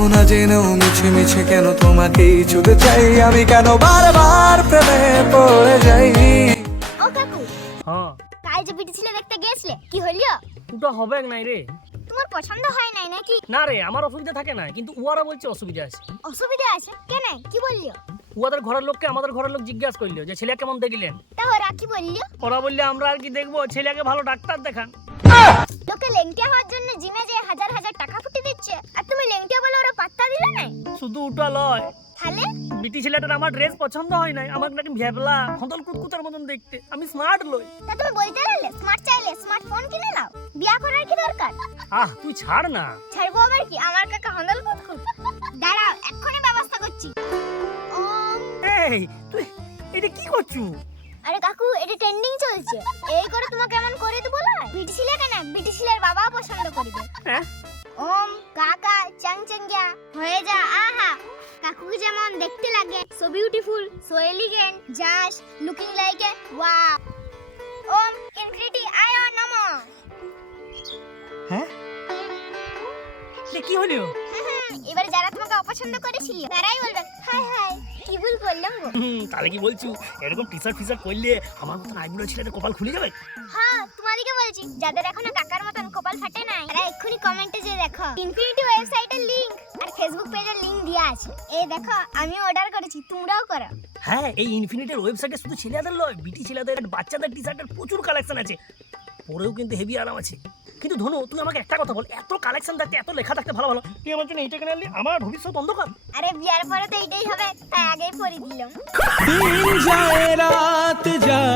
ভাবো না জেনেও মিছে মিছে কেন তোমাকেই ছুতে চাই? আমি কেন বারবার প্রেমে পড়ে যাই? ও কাকু হ্যাঁ। কাল যে বিটি ছেলে দেখতে গেছলে কি হইল? ওটা হবে নাই রে। তোমার পছন্দ হয় নাই নাকি? না রে আমার অসুবিধা থাকে না কিন্তু উয়ারা বলছে অসুবিধা আছে। অসুবিধা আছে? কেন কি বললিও উয়াদের ঘরের লোককে আমাদের ঘরের লোক জিজ্ঞাসা করল যে ছেলে কেমন দেখলেন? তা ওরা কি বললিও ওরা বললে আমরা আর কি দেখব? ছেলেকে ভালো ডাক্তার দেখান। লোকে লেংটিয়া হওয়ার জন্য জিমে যে হাজার হাজার টাকা শুধু ওটা লয় তাহলে? বিটি ছেলেটার আমার ড্রেস পছন্দ হয় নাই আমাকে নাকি ভেবলা হদল কুতকুতার মতন দেখতে। আমি স্মার্ট লই। তা তুমি বলতে গেলে স্মার্ট চাইলে স্মার্টফোন কিনে নাও। বিয়া করার কি দরকার? আহ তুই ছাড় না। ছাড়বো আমার কি? আমার কাকা হন্দল কুতকুত দাঁড়াও এক্ষুনি ব্যবস্থা করছি। ওম, এই তুই এটা কি করছু? আরে কাকু এটা ট্রেন্ডিং চলছে। এই করে তোমাকে এমন করে দেবো না। বিটি ছেলে কেন বিটি ছেলের বাবা পছন্দ করবে। হ্যাঁ? ওম কাকা চাং চাংচাঙ্গিয়া হয়ে যা আহা কাকুকে যেমন দেখতে লাগে। So beautiful so elegant just looking like a wow Om infinity আয় নমো হ্যাঁ? কি হলো? এবারে যারা তোমাকে অপছন্দ করেছিল তারাই বলবে হাই হাই কি ভুল করলাম গো। হুম, তাহলে কি বলছু? এরকম টি শার্ট ফিশার্ট করলে আমার মতন আইবুড়ো ছেলেটা কপাল খুলে যাবে? হ্যাঁ তোমাদেরকে বলছি যাদের এখনও কাকার মতন কপাল ফাটে নাই তারা এক্ষুনি কমেন্টে যে দেখো। ইনফিনিটি ওয়েবসাইটের লিংক ফেসবুক পেজের লিংক দেওয়া আছে। এই দেখো আমি অর্ডার করেছি তোমরাও করো। হ্যাঁ এই ইনফিনিটের ওয়েবসাইটে শুধু ছেলেদের লয় বিটি ছেলেদের বাচ্চাদের টি শার্টের প্রচুর কালেকশন আছে। পরেও কিন্তু হেভি আরাম আছে। কিন্তু ধনু তুই আমাকে একটা কথা বল এত কালেকশন থাকতে এত লেখা থাকতে ভালো ভালো। তুই আমার জন্য এইটা কিনে আনলি? আমার ভবিষ্যৎ অন্ধকার। আরে বিয়ার পরে তো এটাই হবে তাই আগেই পরে দিলাম। দিন যায় রাত যায়।